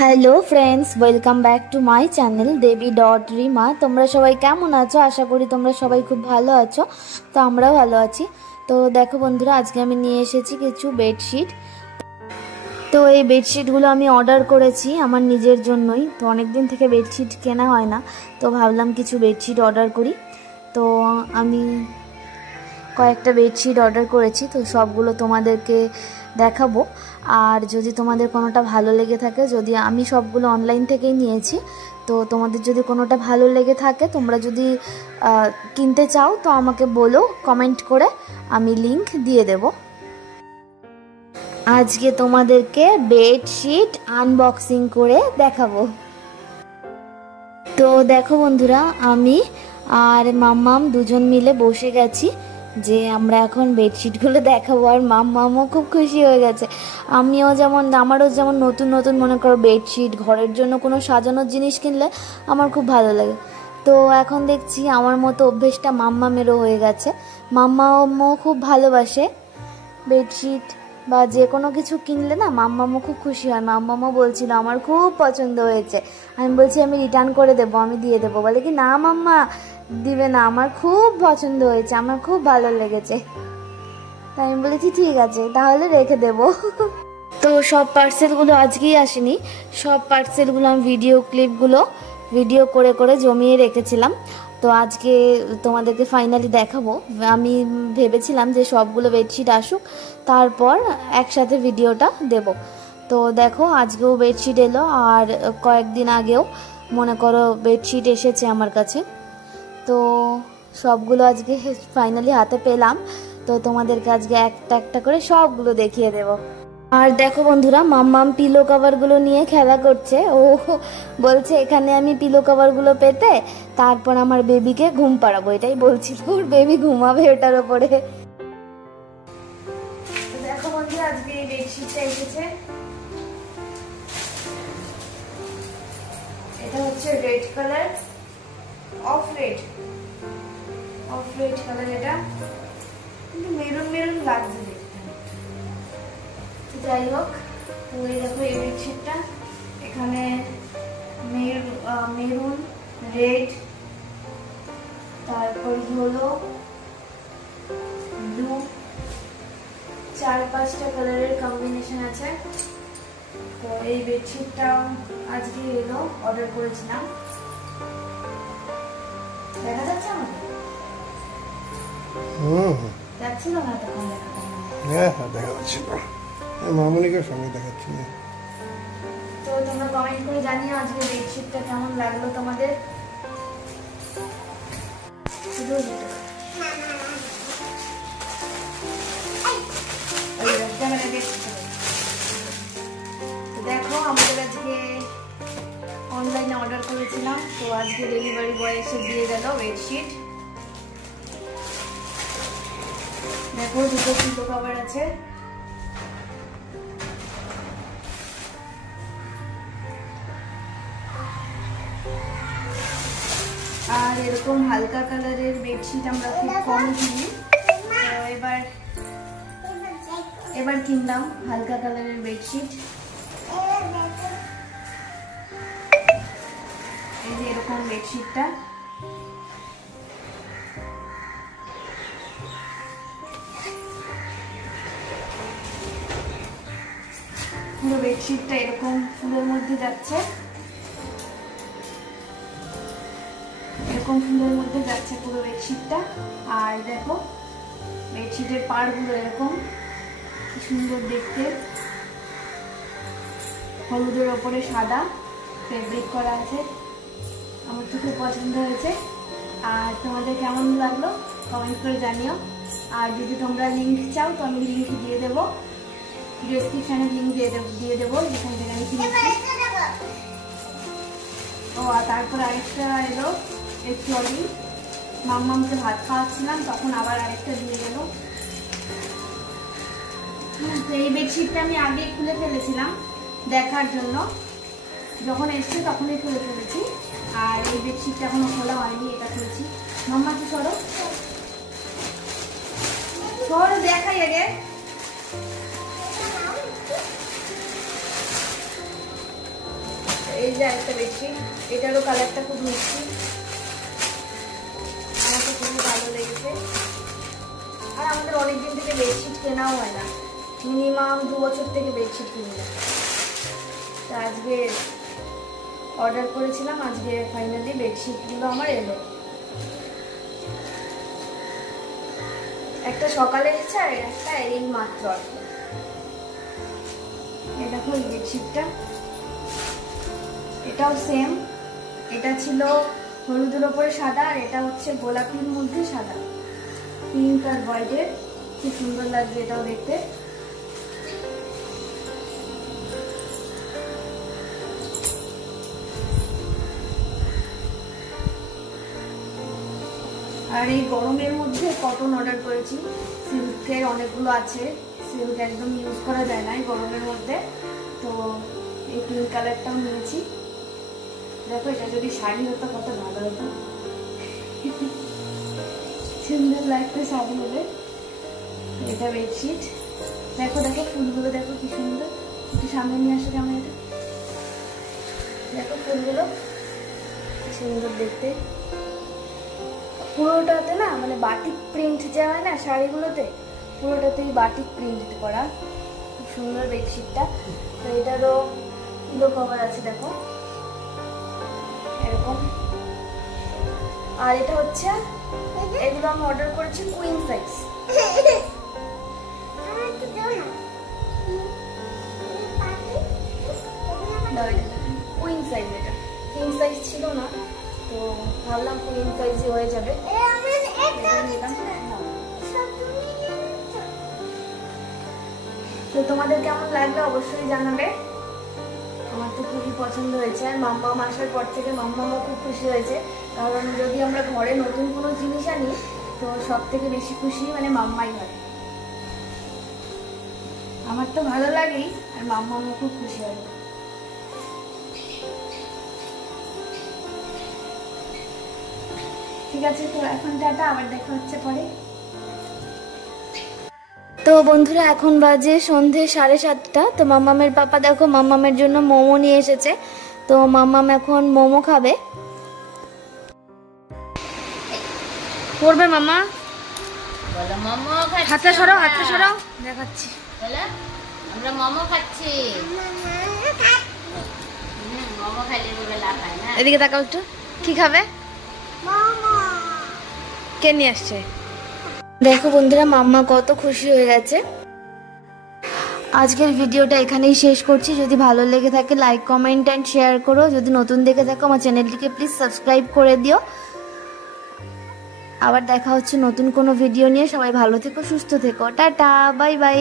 Hello friends, welcome back to my channel Debi dot Rima. তোমরা সবাই কেমন আছো? আশা করি তোমরা সবাই খুব ভালো আছো। তো আমরাও ভালো আছি। তো দেখো বন্ধুরা, আজকে আমি নিয়ে এসেছি কিছু বেডশিট। তো এই বেডশিটগুলো আমি অর্ডার করেছি আমার নিজের জন্যই। তো অনেক দিন থেকে বেডশিট কেনা হয় না, তো ভাবলাম কিছু বেডশিট অর্ডার করি। তো আমি কয়েকটা বেডশিট অর্ডার করেছি, তো সবগুলো তোমাদেরকে দেখাবো। আর যদি তোমাদের কোনোটা ভালো লেগে থাকে, যদি আমি সবগুলো অনলাইন থেকেই নিয়েছি, তো তোমাদের যদি কোনোটা ভালো লেগে থাকে, তোমরা যদি কিনতে চাও তো আমাকে বলো কমেন্ট করে, আমি লিংক দিয়ে দেব। আজকে তোমাদেরকে বেডশিট আনবক্সিং করে দেখাবো। তো দেখো বন্ধুরা, আমি আর মাম্মাম দুজন মিলে বসে গেছি যে আমরা এখন বেডশিটগুলো দেখাবো। আর মাম্মামও খুব খুশি হয়ে গেছে। আমারও যেমন নতুন নতুন মনে করো বেডশিট, ঘরের জন্য কোনো সাজানোর জিনিস কিনলে আমার খুব ভালো লাগে। তো এখন দেখছি আমার মতো অভ্যেসটা মাম্মামেরও হয়ে গেছে। মাম্মামও খুব ভালোবাসে বেডশিট বা যে কোনো কিছু কিনলে না, মাম্মামও খুব খুশি হয়। মাম্মামও বলছিল আমার খুব পছন্দ হয়েছে। আমি বলছি আমি রিটার্ন করে দেবো, আমি দিয়ে দেবো। বলে কি না মাম্মা দিবে না, আমার খুব পছন্দ হয়েছে, আমার খুব ভালো লেগেছে। তাই আমি বলেছি ঠিক আছে তাহলে রেখে দেবো। তো সব পার্সেলগুলো আজকেই আসেনি, সব পার্সেলগুলো আমি ভিডিও করে করে জমিয়ে রেখেছিলাম। তো আজকে তোমাদেরকে ফাইনালি দেখাবো। আমি ভেবেছিলাম যে সবগুলো বেডশিট আসুক, তারপর একসাথে ভিডিওটা দেব। তো দেখো আজকেও বেডশিট এলো, আর কয়েকদিন আগেও মনে করো বেডশিট এসেছে আমার কাছে। তো সবগুলো আজকে ফাইনালি হাতে পেলাম। তো তোমাদেরকে আজকে একটা একটা করে সবগুলো দেখিয়ে দেব। আর দেখো বন্ধুরা, মাম্মাম পিলো কভারগুলো নিয়ে খেলা করছে। ও বলছে এখানে আমি পিলো কভারগুলো পেতে তারপর আমার বেবিকে ঘুম পাড়াবো, এটাই বলছিল। ওর বেবি ঘুমাবে ওটার ওপরে। দেখো বন্ধুরা, আজকে এই বেডশিটটা এসেছে। এটা হচ্ছে red colour, of red colour. এটা কিন্তু মেরুন মেরুন লাগছে দেখতে। যাই হোক, তো এই দেখো এই বেডশিটটা, এখানে মেরুন, রেড, তারপর হলো ব্লু, 4-5টা কালারের কম্বিনেশন আছে। তো এই বেডশিটটা আজকে এলো, অর্ডার করেছিলাম। দেখা যাচ্ছে আমাকে? যাচ্ছিল না তখন? হ্যাঁ দেখা যাচ্ছিল, মামুনিকার সঙ্গে দেখাচ্ছি। তো তোমরা কমেন্ট করে জানিও আজকে বেডশিটটা কেমন লাগলো তোমাদের। দেখো আমাদের আজকে অনলাইনে অর্ডার করেছিলাম, তো আজকে ডেলিভারি বয় এসে দিয়ে গেল বেডশিট। দেখো দুটো পিলো কভার আছে। আর এরকম হালকা কালারের বেডশিট আমরা খুব কম কিনি, তো এবার কিনলাম হালকা কালারের বেডশিট। এই যে এরকম বেডশিটটা, পুরো বেডশিটটা এরকম ফুলের মধ্যে যাচ্ছে, এরকম ফুলের মধ্যে যাচ্ছে পুরো বেডশিটটা। আর দেখো বেডশিটের পাড়গুলো এরকম কি সুন্দর দেখতে, হলুদের ওপরে সাদা ফেব্রিক করা আছে। আমার তো খুব পছন্দ হয়েছে। আর তোমাদের কেমন লাগলো কমেন্ট করে জানিও। আর যদি তোমরা লিঙ্ক চাও তো আমি লিঙ্ক দিয়ে দেবো, ডেসক্রিপশনে লিঙ্ক দিয়ে দেবো যেখান থেকে আমি কিনেছি। ও আর তারপর আরেকটা এলো, একটু আগে মাম্মামকে ভাত খাওয়াচ্ছিলাম তখন আবার আরেকটা দিয়ে গেল। এই বেডশিটটা আমি আগে খুলে ফেলেছিলাম দেখার জন্য, যখন এসছে তখনই খুলে ফেলেছি। আর এই বেডশিটটা এখনো খোলা হয়নি, এটা খুলেছি। মাম্মা কি সরো দেখাই আগে। এই যে একটা বেডশিট, এটারও কালারটা খুব মিষ্টি, আমার তো খুবই ভালো লেগেছে। আর আমাদের অনেকদিন থেকে বেডশিট কেনাও হয় না, মিনিমাম 2 বছর থেকে বেডশিট কিনি না। তো আজকে অর্ডার করেছিলাম, আজকে ফাইনালি বেডশিটগুলো আমার এলো। একটা সকালে এসেছে আর একটা এই মাত্র। এই দেখো এই বেডশিটটা, এটাও সেম। এটা ছিল হলুদের ওপরে সাদা, আর এটা হচ্ছে গোলাপির মধ্যে সাদা, পিঙ্ক আর হোয়াইটের। খুব সুন্দর লাগছে এটাও দেখতে। আর এই গরমের মধ্যে কটন অর্ডার করেছি, সিল্কের অনেকগুলো আছে, সিল্ক একদম ইউজ করা যায় না এই গরমের মধ্যে। তো এই পিঙ্ক কালারটাও নিয়েছি। দেখো এটা যদি শাড়ি হতো কত ভালো হতো, সুন্দর লাগতো শাড়ি হলে। এটা বেডশিট, দেখো দেখো ফুলগুলো দেখো কি সুন্দর। একটু সামনে নিয়ে আসো ক্যামেরাটা, দেখো ফুলগুলো কি সুন্দর দেখতে। পুরোটাতে না মানে বাটিক প্রিন্ট যা হয় না শাড়িগুলোতে, পুরোটাতেই বাটিক প্রিন্ট করা। খুব সুন্দর বেডশিটটা। তো এটারও পিলো কভার আছে দেখো এরকম। আর এটা হচ্ছে, এগুলো আমি অর্ডার করেছি কুইন সাইজ। কুইন সাইজ, এটা কিং সাইজ ছিল না, তো ভাবলাম কুইন সাইজই হয়ে যাবে। তো তোমাদের কেমন লাগলো অবশ্যই জানাবে। আমার তো খুবই পছন্দ হয়েছে, আর মাম্মাম আসার পর থেকে মাম্মামও খুব খুশি হয়েছে। কারণ যদি আমরা ঘরে নতুন কোনো জিনিস আনি তো সব থেকে বেশি খুশি মানে মাম্মাই হয়। আমার তো ভালো লাগেই, আর মাম্মামও খুব খুশি হয়। ঠিক আছে, তো এখন টাটা, আবার দেখা হচ্ছে পরে। তো বন্ধুরা এখন বাজে সন্ধে 7:30। তো মাম্মামের পাপা দেখো মাম্মামের জন্য মোমো নিয়ে এসেছে। তো মাম্মাম এখন মোমো খাবে। করবে মাম্মা, বলো মোমো খাচ্ছি। হাতটা সরাও, হাতটা সরাও, দেখাচ্ছি। বলো আমরা মোমো খাচ্ছি। মোমো খাইলে বলে লাভ হয় না। এদিকে তাকাও একটু, কি খাবে? কে নিয়ে আসছে? দেখো বন্ধুরা মাম্মা কত খুশি হয়ে গেছে। আজকের ভিডিওটা এখানেই শেষ করছি। যদি ভালো লেগে থাকে লাইক কমেন্ট অ্যান্ড শেয়ার করো। যদি নতুন দেখে থাকো আমার চ্যানেলটিকে প্লিজ সাবস্ক্রাইব করে দিও। আবার দেখা হচ্ছে নতুন কোনো ভিডিও নিয়ে। সবাই ভালো থেকো, সুস্থ থেকো, টাটা, বাই বাই।